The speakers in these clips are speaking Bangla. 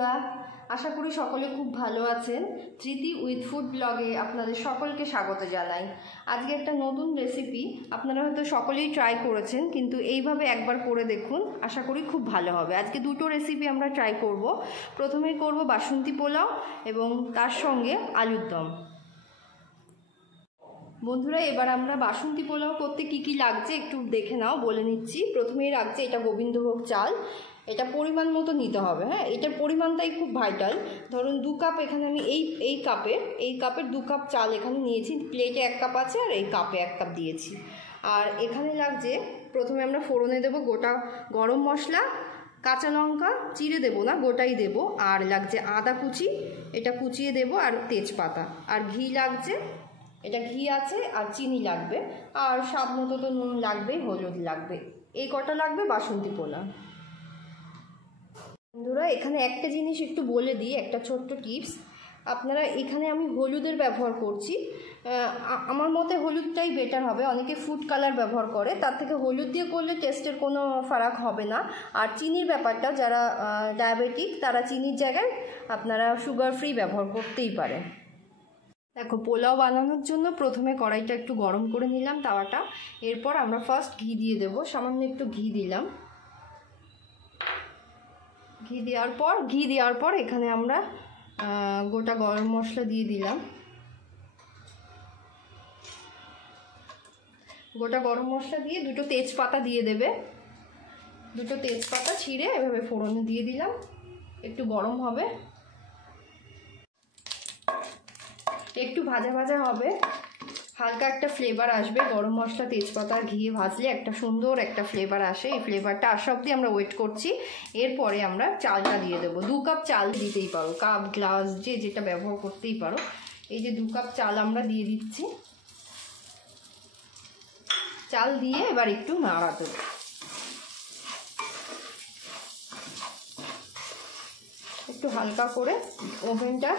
বন্ধুরা, আশা করি সকলে খুব ভালো আছেন। তৃতি উইথ ফুড ব্লগে আপনাদের সকলকে স্বাগত জানাই। আজকে একটা নতুন রেসিপি, আপনারা হয়তো সকলেই ট্রাই করেছেন, কিন্তু এইভাবে একবার করে দেখুন, আশা করি খুব ভালো হবে। আজকে দুটো রেসিপি আমরা ট্রাই করব। প্রথমেই করব বাসন্তী পোলাও এবং তার সঙ্গে আলুর দম। বন্ধুরা, এবার আমরা বাসন্তী পোলাও করতে কি কি লাগছে একটু দেখে নাও, বলে নিচ্ছি। প্রথমেই লাগছে এটা গোবিন্দভোগ চাল, এটা পরিমাণ মতো নিতে হবে। হ্যাঁ, এটার পরিমাণটাই খুব ভাইটাল। ধরুন 2 কাপ, এখানে আমি এই কাপের 2 কাপ চাল এখানে নিয়েছি। প্লেটে 1 কাপ আছে আর এই কাপে 1 কাপ দিয়েছি। আর এখানে লাগছে, প্রথমে আমরা ফোড়নে দেবো গোটা গরম মশলা, কাঁচা লঙ্কা চিড়ে দেবো না, গোটাই দেবো। আর লাগছে আদা কুচি, এটা কুচিয়ে দেবো, আর তেজপাতা, আর ঘি লাগছে, এটা ঘি আছে, আর চিনি লাগবে, আর স্বাদ মতো তো নুন লাগবে, হলুদ লাগবে। এই কটা লাগবে বাসন্তী পোলাও। বন্ধুরা, এখানে একটা জিনিস একটু বলে দিই, একটা ছোট্ট টিপস। আপনারা এখানে আমি হলুদের ব্যবহার করছি, আমার মতে হলুদটাই বেটার হবে। অনেকে ফুড কালার ব্যবহার করে, তার থেকে হলুদ দিয়ে করলে টেস্টের কোনো ফারাক হবে না। আর চিনির ব্যাপারটা, যারা ডায়াবেটিক তারা চিনির জায়গায় আপনারা সুগার ফ্রি ব্যবহার করতেই পারেন। দেখো, পোলাও বানানোর জন্য প্রথমে কড়াইটা একটু গরম করে নিলাম, তাওয়াটা। এরপর আমরা ফার্স্ট ঘি দিয়ে দেবো, সামান্য একটু ঘি দিলাম। ঘি দেওয়ার পর এখানে আমরা গোটা গরম মশলা দিয়ে দিলাম। গোটা গরম মশলা দিয়ে দুটো তেজপাতা দিয়ে দেবে, দুটো তেজপাতা ছিঁড়ে এভাবে ফোড়নে দিয়ে দিলাম। একটু গরম হবে, একটু ভাজা ভাজা হবে, হালকা একটা ফ্লেভার আসবে। গরম মশলা তেজপাতা ঘি ভাজলে একটা সুন্দর একটা ফ্লেভার আসে। এই ফ্লেভারটা আসা অবধি আমরা ওয়েট করছি। এরপরে আমরা চালটা দিয়ে দেবো। 2 কাপ চাল দিতেই পারো, কাপ গ্লাস যে যেটা ব্যবহার করতেই পারো। এই যে 2 কাপ চাল আমরা দিয়ে দিচ্ছি। চাল দিয়ে এবার একটু নাড়া দেবো। একটু হালকা করে ওভেনটা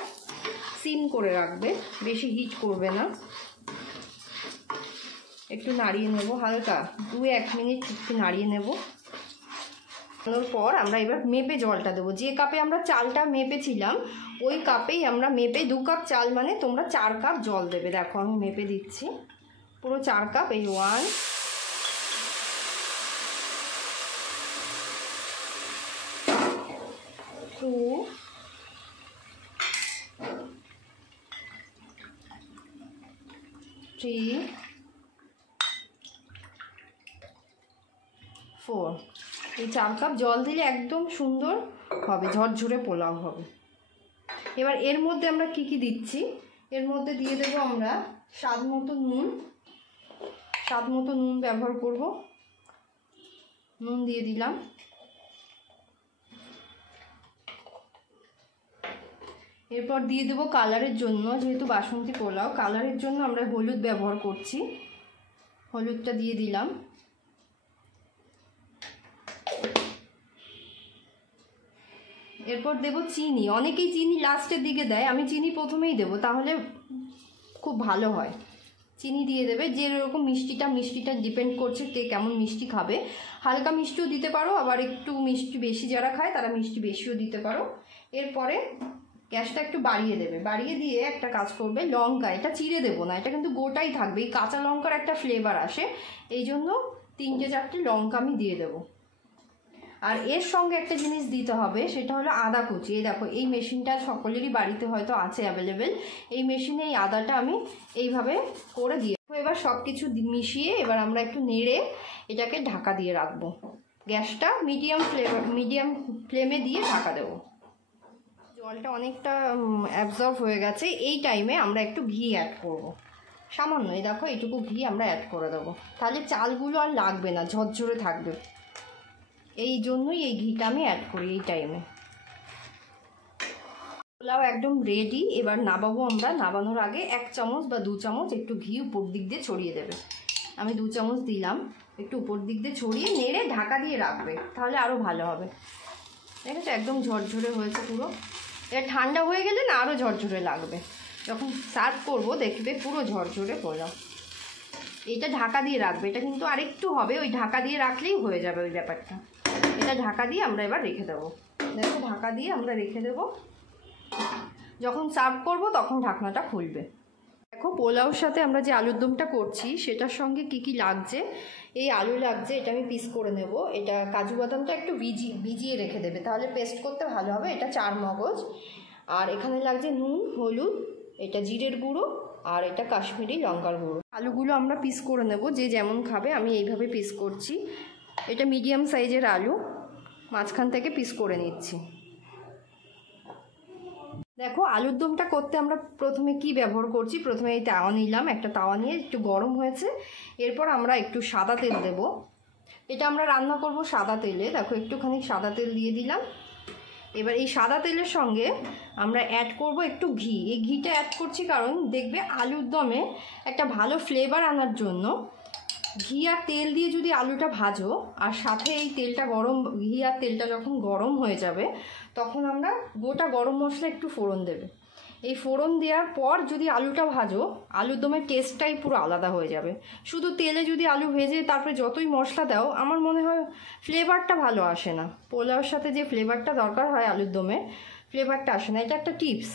সিম করে রাখবে, বেশি হিট করবে না। একটু নাড়িয়ে নেব, হালকা 2-1 মিনিট একটু নাড়িয়ে নেব। নাড়ানোর পর আমরা এবার মেপে জলটা দেবো। যে কাপে আমরা চালটা মেপেছিলাম ওই কাপেই আমরা মেপে, 2 কাপ চাল মানে তোমরা 4 কাপ জল দেবে। দেখো আমি মেপে দিচ্ছি, পুরো 4 কাপ। এই 1 2 3 4। এই 4 কাপ জল দিলে একদম সুন্দর হবে, ঝরঝরে পোলাও হবে। এবার এর মধ্যে আমরা কি কি দিচ্ছি, এর মধ্যে দিয়ে দেবো আমরা স্বাদ মতো নুন। স্বাদ মতো নুন ব্যবহার করব, নুন দিয়ে দিলাম। এরপর দিয়ে দেবো কালারের জন্য, যেহেতু বাসন্তী পোলাও, কালারের জন্য আমরা হলুদ ব্যবহার করছি। হলুদটা দিয়ে দিলাম। এরপর দেব চিনি। অনেকেই চিনি লাস্টের দিকে দেয়, আমি চিনি প্রথমেই দেব, তাহলে খুব ভালো হয়। চিনি দিয়ে দেবে, যেরকম মিষ্টিটা ডিপেন্ড করছে কে কেমন মিষ্টি খাবে। হালকা মিষ্টিও দিতে পারো, আবার একটু মিষ্টি বেশি যারা খায় তারা মিষ্টি বেশিও দিতে পারো। এরপরে গ্যাসটা একটু বাড়িয়ে দেবে, বাড়িয়ে দিয়ে একটা কাজ করবে, লঙ্কা এটা চিড়ে দেবো না, এটা কিন্তু গোটাই থাকবে। এই কাঁচা লঙ্কার একটা ফ্লেভার আসে, এই জন্য 3-4টে লঙ্কা আমি দিয়ে দেবো। আর এর সঙ্গে একটা জিনিস দিতে হবে, সেটা হলো আদা কুচি। এই দেখো, এই মেশিনটা সকলেরই বাড়িতে হয়তো আছে অ্যাভেলেবেল। এই মেশিনে এই আদাটা আমি এইভাবে করে দিয়ে, এবার সব কিছু মিশিয়ে এবার আমরা একটু নেড়ে এটাকে ঢাকা দিয়ে রাখবো। গ্যাসটা মিডিয়াম ফ্লেমে দিয়ে ঢাকা দেবো। জলটা অনেকটা অ্যাবজর্ব হয়ে গেছে। এই টাইমে আমরা একটু ঘি অ্যাড করব, সামান্য। এই দেখো, এইটুকু ঘি আমরা অ্যাড করে দেবো, তাহলে চালগুলো আর লাগবে না, ঝরঝরে থাকবে। এই জন্যই এই ঘিটা আমি অ্যাড করি এই টাইমে। পোলাও একদম রেডি। এবার নামাবো আমরা। নামানোর আগে 1 চামচ বা 2 চামচ একটু ঘি উপর দিক দিয়ে ছড়িয়ে দেবে। আমি 2 চামচ দিলাম, একটু উপর দিক দিয়ে ছড়িয়ে নেড়ে ঢাকা দিয়ে রাখবে, তাহলে আরও ভালো হবে। দেখেছো, একদম ঝরঝরে হয়েছে পুরো। এটা ঠান্ডা হয়ে গেলে না আরও ঝরঝরে লাগবে। যখন সার্ভ করবো দেখবে পুরো ঝরঝরে পোলাও। এটা ঢাকা দিয়ে রাখবে, এটা কিন্তু আরেকটু হবে, ওই ঢাকা দিয়ে রাখলেই হয়ে যাবে ওই ব্যাপারটা। এটা ঢাকা দিয়ে আমরা এবার রেখে দেবো। দেখো ঢাকা দিয়ে আমরা রেখে দেবো, যখন সার্ভ করব তখন ঢাকনাটা খুলবে। দেখো পোলাওর সাথে আমরা যে আলুর দমটা করছি সেটার সঙ্গে কি কি লাগছে। এই আলু লাগছে, এটা আমি পিস করে নেব। এটা কাজু বাদামটা একটু ভিজিয়ে রেখে দেবে, তাহলে পেস্ট করতে ভালো হবে। এটা 4 মগজ। আর এখানে লাগছে নুন, হলুদ, এটা জিরের গুঁড়ো, আর এটা কাশ্মীরি লঙ্কার গুঁড়ো। আলুগুলো আমরা পিস করে নেব, যে যেমন খাবে। আমি এইভাবে পিস করছি। এটা মিডিয়াম সাইজের আলু, মাঝখান থেকে পিস করে নিচ্ছি। দেখো আলুর দমটা করতে আমরা প্রথমে কি ব্যবহার করছি। প্রথমে এই তাওয়া নিলাম, একটা তাওয়া নিয়ে একটু গরম হয়েছে, এরপর আমরা একটু সাদা তেল দেব। এটা আমরা রান্না করব সাদা তেলে। দেখো একটুখানি সাদা তেল দিয়ে দিলাম। এবার এই সাদা তেলের সঙ্গে আমরা অ্যাড করব একটু ঘি। এই ঘিটা অ্যাড করছি কারণ দেখবে আলুর দমে একটা ভালো ফ্লেভার আনার জন্য ঘি আর তেল দিয়ে যদি আলুটা ভাজো, আর সাথে এই তেলটা গরম, ঘি আর তেলটা যখন গরম হয়ে যাবে তখন আমরা গোটা গরম মশলা একটু ফোড়ন দেবে। এই ফোড়ন দেওয়ার পর যদি আলুটা ভাজো, আলুর দমের টেস্টটাই পুরো আলাদা হয়ে যাবে। শুধু তেলে যদি আলু ভেজে তারপরে যতই মশলা দাও, আমার মনে হয় ফ্লেভারটা ভালো আসে না। পোলাওর সাথে যে ফ্লেভারটা দরকার হয় আলুর দমে, ফ্লেভারটা আসে না। এটা একটা টিপস।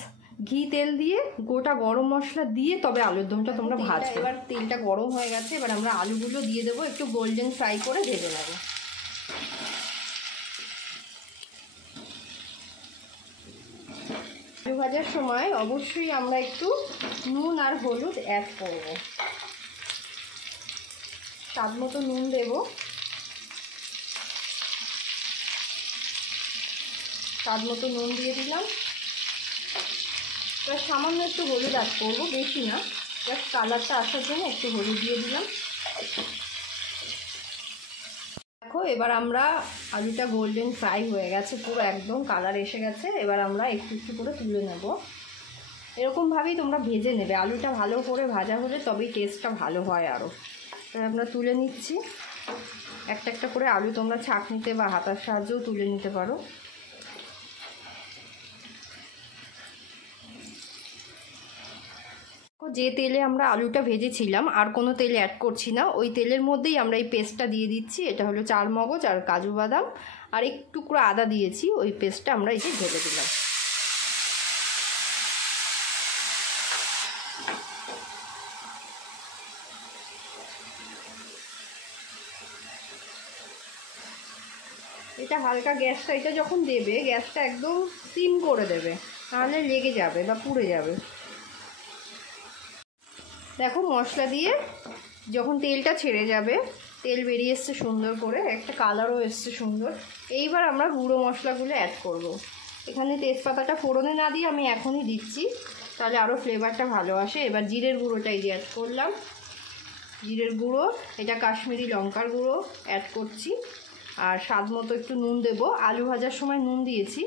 ঘি তেল দিয়ে গোটা গরম মশলা দিয়ে তবে আলুর দমটা তোমরা ভাজবে। এবার তেলটা গরম হয়ে গেছে, এবার আমরা আলুগুলো দিয়ে দেবো, একটু গোল্ডেন ফ্রাই করে ভেজে নেবো। আলু ভাজার সময় অবশ্যই আমরা একটু নুন আর হলুদ অ্যাড করব। স্বাদ মতো নুন দেব, স্বাদ মতো নুন দিয়ে দিলাম। এবার সামান্য একটু হলুদ অ্যাড করবো, বেশি না, জাস্ট কালারটা আসার জন্য একটু হলুদ দিয়ে দিলাম। দেখো এবার আমরা আলুটা গোল্ডেন ফ্রাই হয়ে গেছে, পুরো একদম কালার এসে গেছে। এবার আমরা একটু একটু করে তুলে নেব। এরকমভাবেই তোমরা ভেজে নেবে। আলুটা ভালো করে ভাজা হলে তবেই টেস্টটা ভালো হয় আরও। এবার আমরা তুলে নিচ্ছি। একটা একটা করে আলু তোমরা ছাঁকনিতে বা হাতার সাহায্যেও তুলে নিতে পারো। যে তেলে আমরা আলুটা ভেজেছিলাম আর কোনো তেল অ্যাড করছি না, ওই তেলের মধ্যেই আমরা এই পেস্টটা দিয়ে দিচ্ছি। এটা হলো 4 মগজ আর কাজু বাদাম আর একটু টুকরো আদা দিয়েছি। ওই পেস্টটা আমরা এই যে ঢেলে দিলাম। এটা হালকা গ্যাসটা, এটা যখন দেবে গ্যাসটা একদম সিম করে দেবে, তাহলে লেগে যাবে বা পুড়ে যাবে। দেখো মশলা দিয়ে যখন তেলটা ছেড়ে যাবে, তেল বেরিয়ে এসছে সুন্দর করে, একটা কালারও এসছে সুন্দর। এইবার আমরা গুঁড়ো মশলাগুলো অ্যাড করব। এখানে তেজপাতাটা ফোড়নে না দিয়ে আমি এখনই দিচ্ছি, তাহলে আরও ফ্লেভারটা ভালো আসে। এবার জিরের গুঁড়োটাই দিয়ে অ্যাড করলাম। জিরের গুঁড়ো, এটা কাশ্মীরি লঙ্কার গুঁড়ো অ্যাড করছি। আর স্বাদ মতো একটু নুন দেব। আলু ভাজার সময় নুন দিয়েছি,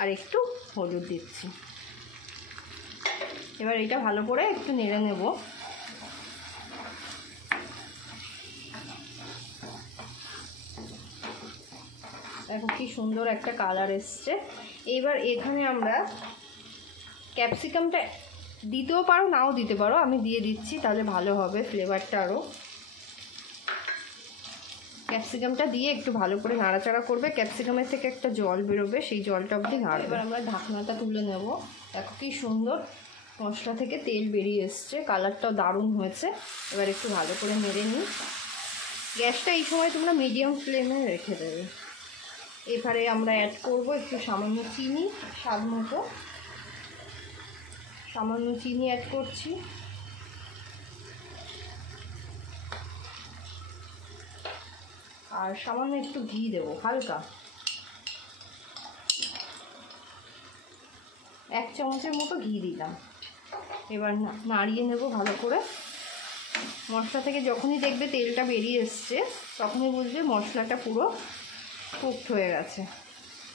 আর একটু হলুদ দিচ্ছি। এবার এটা ভালো করে একটু নেড়ে নেব। দেখো কি সুন্দর একটা কালার এসছে। এইবার এখানে আমরা ক্যাপসিকামটা দিতেও পারো, নাও দিতে পারো, আমি দিয়ে দিচ্ছি, তাহলে ভালো হবে ফ্লেভারটা আরও। ক্যাপসিকামটা দিয়ে একটু ভালো করে নাড়াচাড়া করবে। ক্যাপসিকামের থেকে একটা জল বেরোবে, সেই জলটা অবধি নাড়বে। এবার আমরা ঢাকনাটা তুলে নেব। দেখো কি সুন্দর মশলা থেকে তেল বেরিয়ে এসছে, কালারটাও দারুণ হয়েছে। এবার একটু ভালো করে নেড়ে নিই। গ্যাসটা এই সময় তোমরা মিডিয়াম ফ্লেমে রেখে দেবে। এবারে আমরা অ্যাড করব একটু সামান্য চিনি, স্বাদ মতো সামান্য চিনি অ্যাড করছি। আর সামান্য একটু ঘি দেবো, হালকা 1 চামচের মতো ঘি দিলাম। এবার নাড়িয়ে নেব ভালো করে। মশলা থেকে যখনই দেখবে তেলটা বেরিয়ে এসছে, তখনই বুঝবে মশলাটা পুরো কুকড হয়ে গেছে,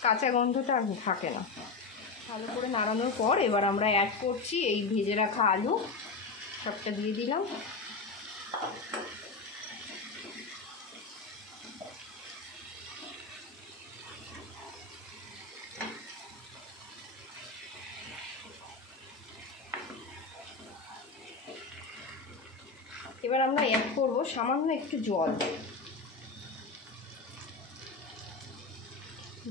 কাঁচা গন্ধটা আর থাকে না। ভালো করে নাড়ানোর পর এবার আমরা অ্যাড করছি এই ভেজে রাখা আলু, সবটা দিয়ে দিলাম। এবার এবার আমরা অ্যাড করব সামান্য একটু জল,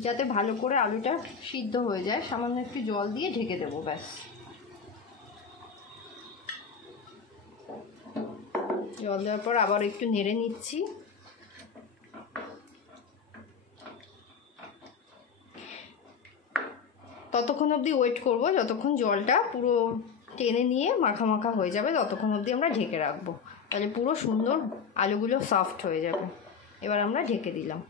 যাতে ভালো করে আলুটা সিদ্ধ হয়ে যায়। সামান্য একটু জল দিয়ে ঢেকে দেবো, ব্যাস। জল দেওয়ার পর আবার একটু নেড়ে নিচ্ছি। ততক্ষণ অবধি ওয়েট করব যতক্ষণ জলটা পুরো টেনে নিয়ে মাখা মাখা হয়ে যাবে, ততক্ষণ অবধি আমরা ঢেকে রাখবো। তাহলে পুরো সুন্দর আলুগুলো সফট হয়ে যাবে। এবার আমরা ঢেকে দিলাম।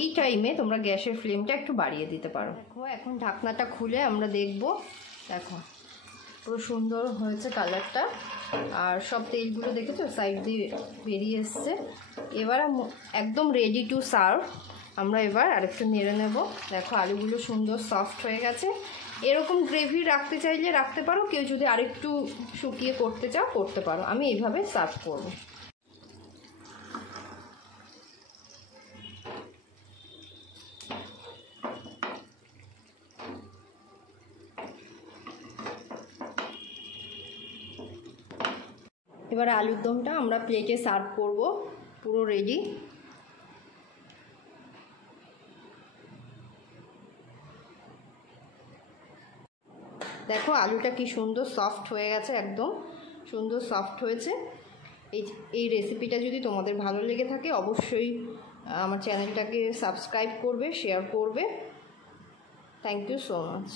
এই টাইমে তোমরা গ্যাসের ফ্লেমটা একটু বাড়িয়ে দিতে পারো। দেখো এখন ঢাকনাটা খুলে আমরা দেখব। দেখো পুরো সুন্দর হয়েছে কালারটা, আর সব তেলগুলো দেখেছো সাইড দিয়ে বেরিয়ে এসছে। এবার একদম রেডি টু সার্ভ। আমরা এবার আরেকটু নেড়ে নেব। দেখো আলুগুলো সুন্দর সফট হয়ে গেছে। এরকম গ্রেভি রাখতে চাইলে রাখতে পারো, কেউ যদি আরেকটু শুকিয়ে করতে চাও করতে পারো। আমি এইভাবে সার্ভ করব। এবার আলুর দমটা আমরা প্লেটে সার্ভ করব, পুরো রেডি। দেখো আলুটা কি সুন্দর সফট হয়ে গেছে, একদম সুন্দর সফট হয়েছে। এই রেসিপিটা যদি তোমাদের ভালো লেগে থাকে অবশ্যই আমার চ্যানেলটাকে সাবস্ক্রাইব করবে, শেয়ার করবে। Thank you so much.